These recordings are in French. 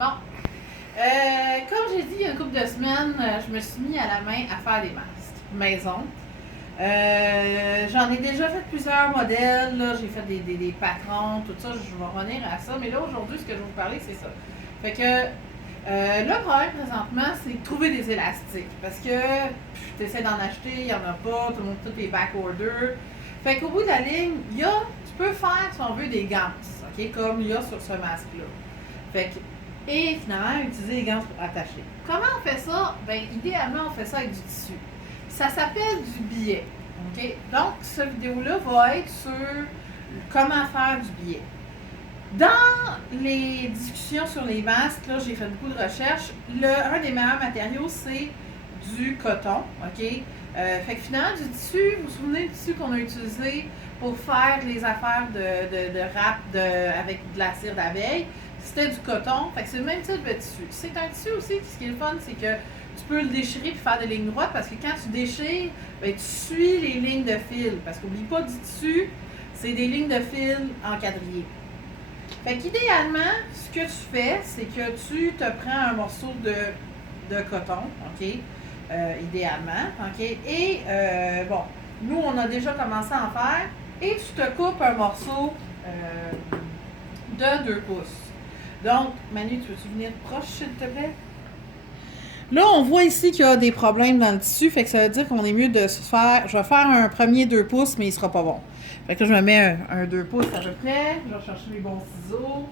Bon, comme j'ai dit il y a une couple de semaines, je me suis mis à la main à faire des masques maison. J'en ai déjà fait plusieurs modèles, là. J'ai fait des patrons, tout ça, je vais revenir à ça. Mais là, aujourd'hui, ce que je vais vous parler, c'est ça. Fait que le problème présentement, c'est de trouver des élastiques. Parce que tu essaies d'en acheter, il n'y en a pas, tout le monde, tout est back order. Fait qu'au bout de la ligne, tu peux faire, si on veut, des gants, ok, comme il y a sur ce masque-là. Fait que et finalement, utiliser les gants pour attacher. Comment on fait ça? Bien, idéalement, on fait ça avec du tissu. Ça s'appelle du billet. OK? Donc, cette vidéo-là va être sur comment faire du billet. Dans les discussions sur les masques, là, j'ai fait beaucoup de recherches. Un des meilleurs matériaux, c'est du coton. OK? Fait que finalement, du tissu, vous vous souvenez du tissu qu'on a utilisé pour faire les affaires de rap avec de la cire d'abeille? C'était du coton, fait que c'est le même type de tissu. C'est un tissu aussi, ce qui est le fun, c'est que tu peux le déchirer et faire des lignes droites parce que quand tu déchires, ben, tu suis les lignes de fil. Parce qu'oublie pas du tissu, c'est des lignes de fil encadrées. Fait qu'idéalement, ce que tu fais, c'est que tu te prends un morceau de coton, OK? Idéalement, OK? Et bon, nous, on a déjà commencé à en faire. Et tu te coupes un morceau de 2 pouces. Donc, Manu, tu veux-tu venir proche, s'il te plaît? Là, on voit ici qu'il y a des problèmes dans le tissu, fait que ça veut dire qu'on est mieux de se faire... Je vais faire un premier 2 pouces, mais il sera pas bon. Fait que là, je me mets un 2 pouces à peu près. Je vais chercher les bons ciseaux.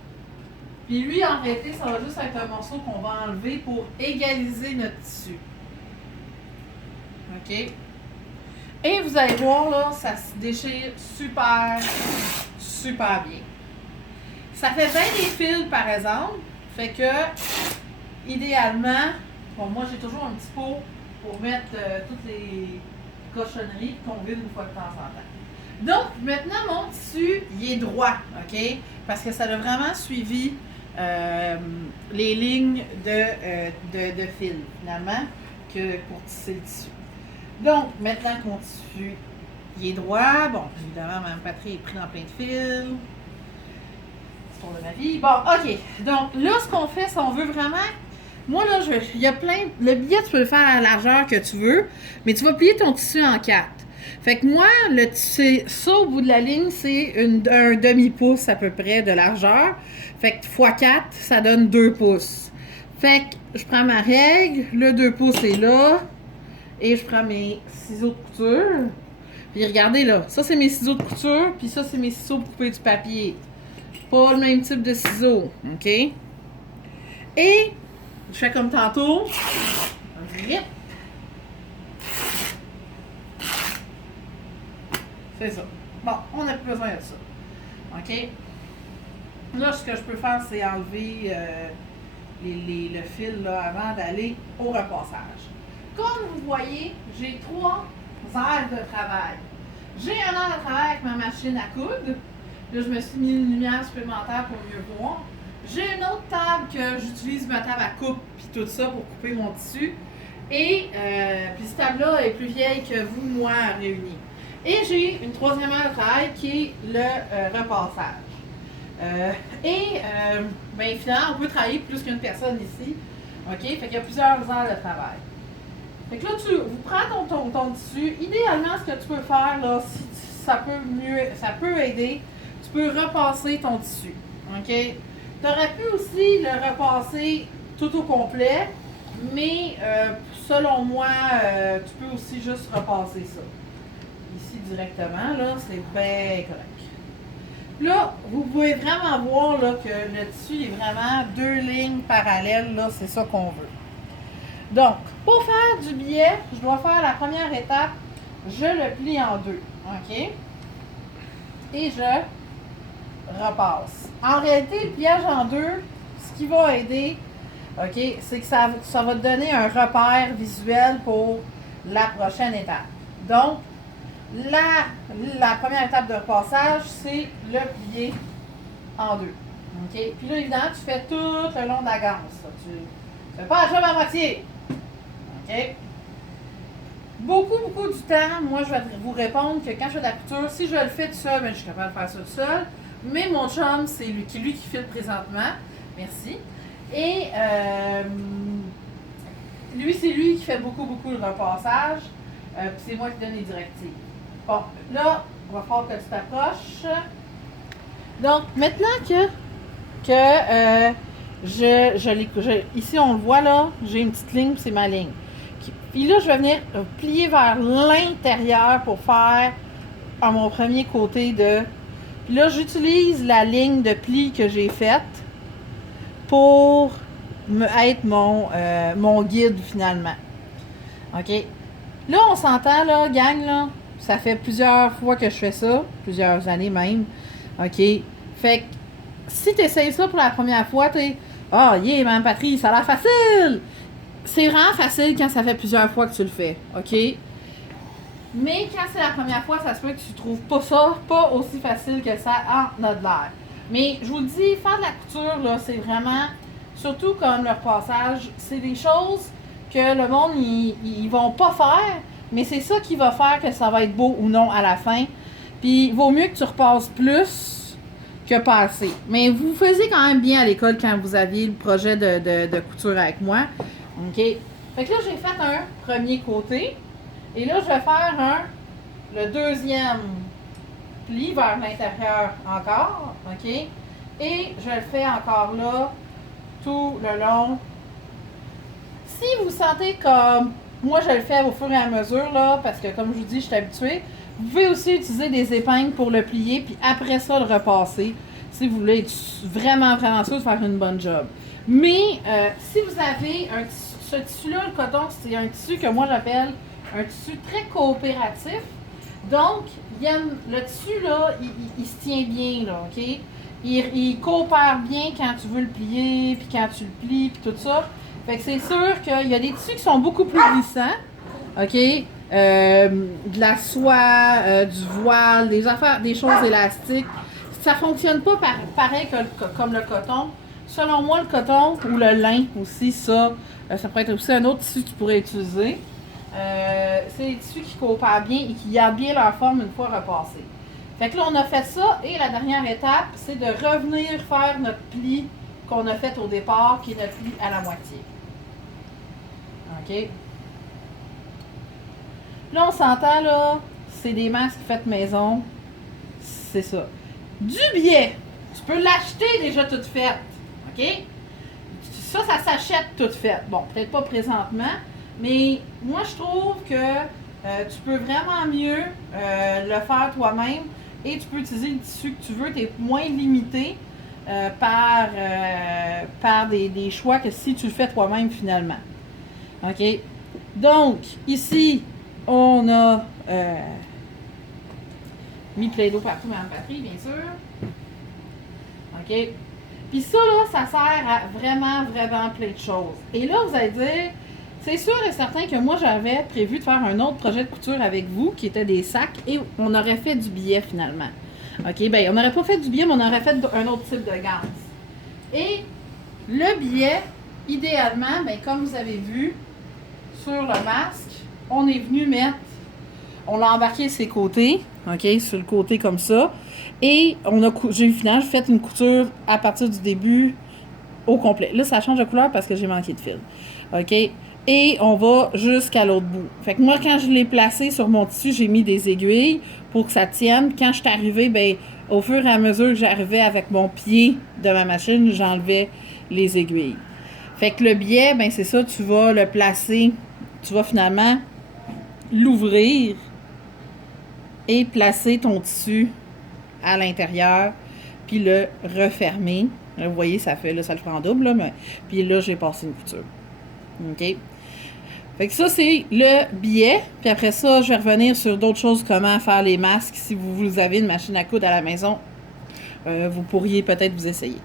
Puis lui, en réalité, ça va juste être un morceau qu'on va enlever pour égaliser notre tissu. OK? Et vous allez voir, là, ça se déchire super, super bien. Ça fait bien des fils, par exemple. Fait que, idéalement, bon, moi, j'ai toujours un petit pot pour mettre toutes les cochonneries qu'on vide une fois de temps en temps. Donc, maintenant, mon tissu, il est droit, OK? Parce que ça a vraiment suivi les lignes de fil, finalement, pour tisser le tissu. Donc, maintenant que mon tissu, il est droit, bon, évidemment, Mme Patrie est pris dans plein de fils. De ma vie. Bon, OK. Donc, là, ce qu'on fait, si on veut vraiment... Moi, là, il y a plein... Le billet, tu peux le faire à la largeur que tu veux, mais tu vas plier ton tissu en 4. Fait que moi, ça, au bout de la ligne, c'est un demi-pouce à peu près de largeur. Fait que x4, ça donne 2 pouces. Fait que je prends ma règle, le 2 pouces est là, et je prends mes ciseaux de couture. Puis regardez là, ça, c'est mes ciseaux de couture, puis ça, c'est mes ciseaux pour couper du papier. Pas le même type de ciseaux, OK? Et je fais comme tantôt. C'est ça. Bon, on n'a plus besoin de ça. OK? Là, ce que je peux faire, c'est enlever le fil là, avant d'aller au repassage. Comme vous voyez, j'ai 3 aires de travail. J'ai un aire de travail avec ma machine à coudre. Là, je me suis mis une lumière supplémentaire pour mieux voir. J'ai une autre table que j'utilise, ma table à coupe, puis tout ça pour couper mon tissu. Et puis cette table-là est plus vieille que vous, moi, réunis. Et j'ai une troisième aire de travail qui est le repassage. Ben, finalement, on peut travailler plus qu'une personne ici. OK? Fait qu'il y a plusieurs heures de travail. Fait que là, vous prends ton tissu. Idéalement, ce que tu peux faire, là, si ça peut aider, tu peux repasser ton tissu. OK? Tu aurais pu aussi le repasser tout au complet, mais selon moi, tu peux aussi juste repasser ça. Ici directement, là, c'est bien correct. Là, vous pouvez vraiment voir là, que le tissu est vraiment 2 lignes parallèles, là, c'est ça qu'on veut. Donc, pour faire du billet, je dois faire la première étape, je le plie en 2. OK? Et je repasse. En réalité, le pliage en 2, ce qui va aider, OK, c'est que ça va te donner un repère visuel pour la prochaine étape. Donc, la première étape de repassage, c'est le plier en 2. OK? Puis là, évidemment, tu fais tout le long de la ganse. Tu ne fais pas la job à moitié. OK? Beaucoup du temps, moi, je vais vous répondre que quand je fais de la couture, si je le fais tout seul, ben, je suis capable de faire ça tout seul. Mais mon chum, c'est lui qui file présentement. Merci. Et lui, c'est lui qui fait beaucoup le repassage. Puis c'est moi qui donne les directives. Bon, là, on va falloir que tu t'approches. Donc, maintenant ici, on le voit là, j'ai une petite ligne, c'est ma ligne. Puis là, je vais venir plier vers l'intérieur pour faire à mon premier côté de... Puis là, j'utilise la ligne de pli que j'ai faite pour être mon guide finalement. OK? Là, on s'entend, là, gang, là. Ça fait plusieurs fois que je fais ça, plusieurs années même. OK? Fait que si tu essayes ça pour la première fois, t'es ah, yeah, Mme Patrie, ça a l'air facile! C'est vraiment facile quand ça fait plusieurs fois que tu le fais. OK? Mais quand c'est la première fois, ça se peut que tu trouves pas ça pas aussi facile que ça en a de l'air. Mais je vous le dis, faire de la couture, là, c'est vraiment, surtout comme le repassage, c'est des choses que le monde, ils vont pas faire, mais c'est ça qui va faire que ça va être beau ou non à la fin. Puis, il vaut mieux que tu repasses plus que pas assez. Mais vous faisiez quand même bien à l'école quand vous aviez le projet de couture avec moi. OK? Fait que là, j'ai fait un premier côté. Et là, je vais faire le deuxième pli vers l'intérieur encore. OK? Et je le fais encore là, tout le long. Si vous sentez comme moi, je le fais au fur et à mesure, là, parce que comme je vous dis, je suis habituée, vous pouvez aussi utiliser des épingles pour le plier, puis après ça, le repasser, si vous voulez être vraiment sûr de faire une bonne job. Mais si vous avez ce tissu-là, le coton, c'est un tissu que moi j'appelle un tissu très coopératif. Donc, le tissu, là, il se tient bien, là, OK? Il coopère bien quand tu veux le plier, puis quand tu le plies, puis tout ça. Fait que c'est sûr qu'il y a des tissus qui sont beaucoup plus glissants, OK? De la soie, du voile, des choses élastiques. Ça fonctionne pas pareil comme le coton. Selon moi, le coton ou le lin aussi, ça pourrait être aussi un autre tissu que tu pourrais utiliser. C'est des tissus qui coopèrent bien et qui gardent bien leur forme une fois repassés. Fait que là, on a fait ça et la dernière étape, c'est de revenir faire notre pli qu'on a fait au départ, qui est notre pli à la moitié. OK? Là, on s'entend, là, c'est des masques faites maison. C'est ça. Du biais. Tu peux l'acheter déjà toute faite. OK? Ça s'achète toute faite. Bon, peut-être pas présentement, mais moi, je trouve que tu peux vraiment mieux le faire toi-même et tu peux utiliser le tissu que tu veux. Tu es moins limité par des choix que si tu le fais toi-même finalement. OK? Donc, ici, on a mis plein d'eau partout, Mme Patrie, bien sûr. OK? Puis ça, là, ça sert à vraiment plein de choses. Et là, vous allez dire, c'est sûr et certain que moi, j'avais prévu de faire un autre projet de couture avec vous, qui était des sacs, et on aurait fait du billet, finalement. OK? Bien, on n'aurait pas fait du billet, mais on aurait fait un autre type de ganse. Et le billet, idéalement, bien, comme vous avez vu, sur le masque, on est venu on l'a embarqué ses côtés, OK, sur le côté comme ça, et j'ai finalement fait une couture à partir du début au complet. Là, ça change de couleur parce que j'ai manqué de fil, OK, et on va jusqu'à l'autre bout. Fait que moi, quand je l'ai placé sur mon tissu, j'ai mis des aiguilles pour que ça tienne. Quand je suis arrivée, bien, au fur et à mesure que j'arrivais avec mon pied de ma machine, j'enlevais les aiguilles. Fait que le biais, ben c'est ça, tu vas le placer, tu vas finalement l'ouvrir et placer ton tissu à l'intérieur, puis le refermer. Là, vous voyez, ça le fait en double, là, mais puis là, j'ai passé une couture. OK? Fait que ça, c'est le billet. Puis après ça, je vais revenir sur d'autres choses, comment faire les masques. Si vous avez une machine à coudre à la maison, vous pourriez peut-être vous essayer.